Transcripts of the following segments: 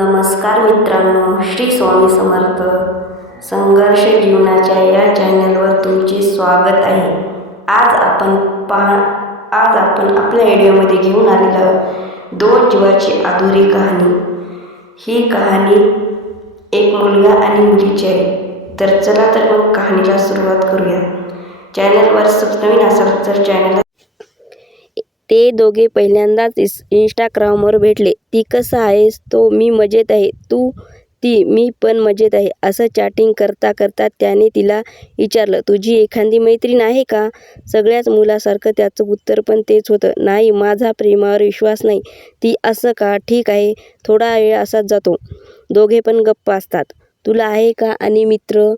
नमस्कार मित्रांनो, श्री स्वामी समर्थ. संघर्ष जीवनाच्या या चॅनलवर तुमचे स्वागत आहे. आज आपण आपल्या व्हिडिओमध्ये घेऊन आलेलो दोन जीवाची अधुरी कहाणी. ही कहाणी एक मुलगा आणि मुलीची आहे. तर चला तर मग कहाणीला सुरुवात करूया. चॅनलवर नवीन असाल तर चॅनलला. ते दोघे पहिल्यांदाच इंस्टाग्रामवर भेटले. ती कसं आहेस? तो मी मजेत आहे. तू? ती मी पण मजेत आहे. असं चॅटिंग करता करता त्याने तिला विचारलं, तुझी एखादी मैत्रीण आहे का? सगळ्याच मुलासारखं त्याचं उत्तर पण तेच होतं, नाही, माझा प्रेमावर विश्वास नाही. ती असं का? ठीक आहे. थोडा वेळ असाच जातो. दोघे पण गप्प असतात. तुला आहे का आणि मित्र?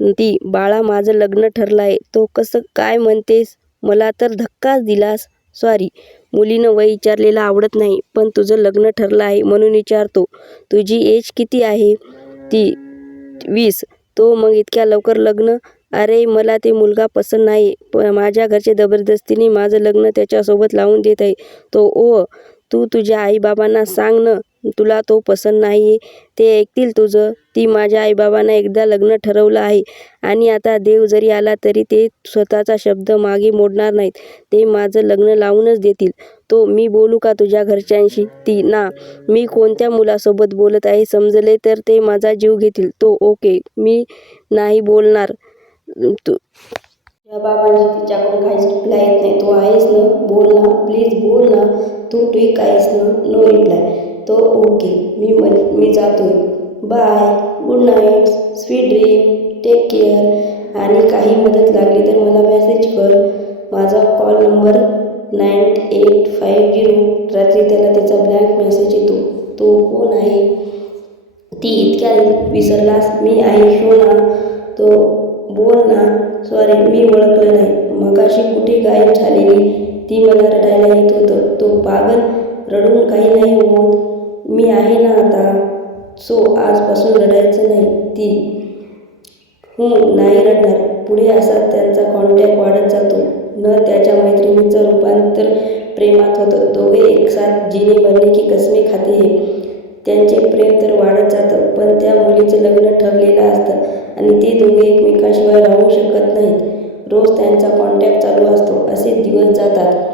ती, बाळा, माझं लग्न ठरलं आहे. तो, कसं काय म्हणतेस? मला तर धक्काच दिलास. सॉरी, मुलीनं वय विचारलेलं आवडत नाही, पण तुझं लग्न ठरलं आहे म्हणून विचारतो. तुझी एज किती आहे? ती, 20. तो, मग इतक्या लवकर लग्न? अरे, मला ते मुलगा पसंत नाही. माझ्या घरचे जबरदस्तीने माझं लग्न त्याच्यासोबत लावून देत आहे. तो, ओ, तू तुझ्या आईबाबांना सांग ना, तुला तो पसंत नाही. ते ऐकतील तुझं. ती, माझ्या आईबाबांना एकदा लग्न ठरवलं आहे आणि आता देव जरी आला तरी ते स्वतःचा शब्द मागे मोडणार नाहीत. ते माझं लग्न लावूनच देतील. तो, मी बोलू का तुझ्या घरच्यांशी? ती, ना, मी कोणत्या मुलासोबत बोलत आहे समजले तर ते माझा जीव घेतील. तो, ओके, मी नाही बोलणार. या बाबांची तिच्याकडून काहीच रिप्लाय येत नाही. तू आहेस ना? बोल ना, प्लीज बोल ना. तू ठीक आहेस ना? No reply. तो, ओके, मी जातोय. Bye, good night, sweet dream, take care. आणि काही मदत लागली तर मला मेसेज कर. माझा कॉल नंबर 9850. रात्री त्याला तिचा ब्लँक मेसेज येतो. तो, कोण आहे? ती, इतक्या विसरलास? मी आहे शोना. तो, बोल ना. सॉरी, मी ओळखलं नाही. मगाशी कुठे गायब झालेली? ती, मला रडायला येत होतं. तो, पागल, रडून काही नाही होत. मी आहे ना आता. सो आजपासून रडायचं नाही. ती, नाही रडणार. पुढे असा त्यांचा कॉन्टॅक्ट वाढत जातो. न त्याच्या मैत्रिणीचं रूपांतर प्रेमात होतं. दोघे एकसाथ जीने बनले की कसमे खाते हे. त्यांचे प्रेम तर वाढत जातं, पण त्या मुलीचं लग्न ठरलेलं असतं आणि ते दोघे एकमेकांशिवाय राहू शकत नाहीत. रोज त्यांचा कॉन्टॅक्ट चालू असतो. असे दिवस जातात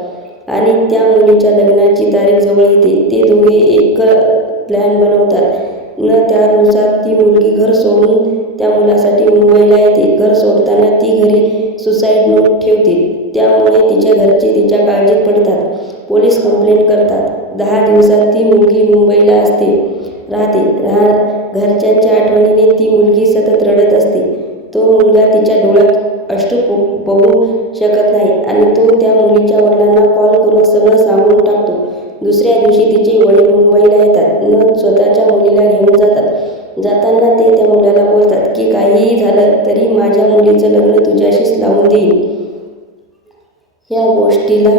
आणि त्या मुलीच्या लग्नाची तारीख जवळ येते. ते दोघे एक प्लॅन बनवतात. न त्यानुसार ती मुलगी घर सोडून त्या मुलासाठी मुंबईला येते. घर सोडताना ती घरी सुसाईड नोट ठेवते. त्यामुळे तिच्या घरचे तिच्या काळजीत पडतात. पोलीस कंप्लेंट करतात. 10 दिवसात ती मुलगी मुंबईला राहते. घरच्यांच्या आठवणीने ती मुलगी सतत रडत असते. तो मुलगा तिच्या डोळ्यात अश्रू बघू शकत नाही आणि तो त्या मुलीच्या वडिलांना कॉल करून सगळं सांगून टाकतो. दुसऱ्या दिवशी तिचे वडील मुंबईला येतात. न स्वतःच्या मुलीला घेऊन जातात. जाताना ते त्या मुलाला बोलतात की काहीही झालं तरी माझ्या मुलीचं लग्न तुझ्याशीच लावून देईन. या गोष्टीला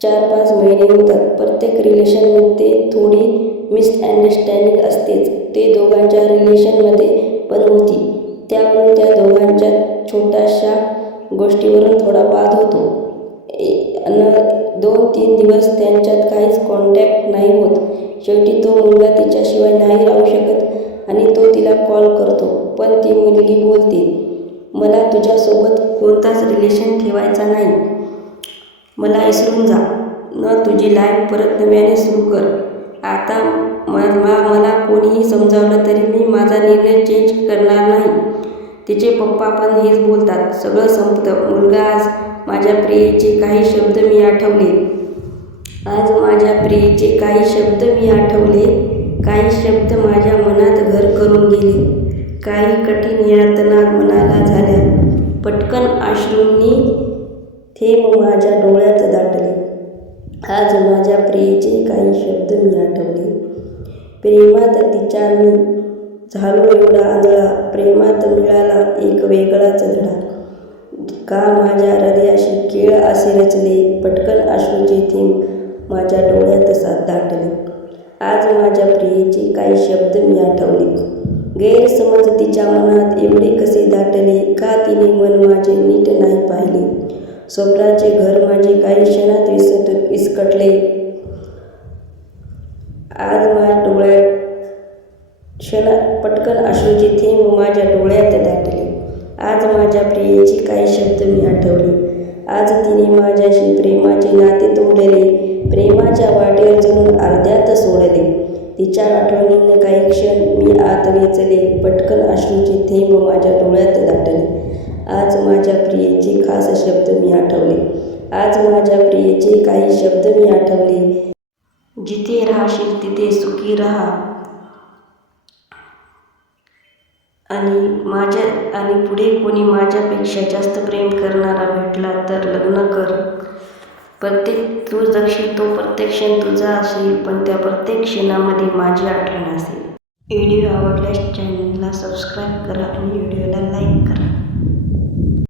4-5 महिने होतात. प्रत्येक रिलेशनमध्ये थोडी मिसअंडरस्टँडिंग असतेच. ते दोघांच्या रिलेशनमध्ये पण होती. त्यामुळे त्या दोघांच्या छोट्याशा गोष्टीवरून थोडा वाद होतो. 2-3 दिवस त्यांच्यात काहीच कॉन्टॅक्ट नाही होत. शेवटी तो मुलगा तिच्याशिवाय नाही राहू शकत आणि तो तिला कॉल करतो. पण ती मुलगी बोलते, मला तुझ्यासोबत कोणताच रिलेशन ठेवायचा नाही. मला विसरून जा. न तुझी लाईफ परत नव्याने सुरू कर. आता मला कोणीही समजावलं तरी मी माझा निर्णय चेंज करणार नाही. तिचे पप्पा पण हेच बोलतात. सगळं संपतं. मुलगा, आज माझ्या प्रियेचे काही शब्द मी आठवले. काही शब्द माझ्या मनात घर करून गेले. काही कठीण यातना मनाला झाल्या. पटकन अश्रूंनी थेंब माझ्या डोळ्यात दाटले. आज माझ्या प्रियेचे काही शब्द मी आठवले. प्रेमात तिच्या मी झालो एवढा आंधळा. प्रेमात मिळाला एक वेगळाच धडा. का माझ्या हृदयाशी खेळ असे रचले. पटकन अश्रूचे थेंब माझ्या डोळ्यात दाटले. आज माझ्या प्रियेचे काही शब्द मी आठवले. गैरसमज तिच्या मनात एवढे कसे दाटले. का तिने मन माझे नीट नाही पाहिले. स्वप्नाचे घर माझे काही क्षणात विस्कटले. आज माझ्या डोळ्यात पटकन अश्रूचे थेंब माझ्या डोळ्यात दाटले. आज माझ्या प्रियेचे काही शब्द मी आठवले. आज तिने माझ्याशी प्रेमाचे नाते तोडले, प्रेमाच्या वाटेवर जणून अर्ध्यात सोडले. तिच्या आठवणींना काही क्षण मी आत वेचले, पटकन अश्रूचे थेंब माझ्या डोळ्यात दाटले. आज माझ्या प्रियेचे खास शब्द मी आठवले. आज माझ्या प्रियेचे काही शब्द मी आठवले. जिथे राहशील तिथे सुखी राहा आणि पुढे कोणी माझ्यापेक्षा जास्त प्रेम करणारा भेटला तर लग्न कर. तू जगशील तो प्रत्येक क्षण तुझा असेल, पण त्या प्रत्येक क्षणामध्ये माझी आठवण असेल. व्हिडिओ आवडल्यास चॅनलला सबस्क्राईब करा आणि व्हिडिओला लाईक करा.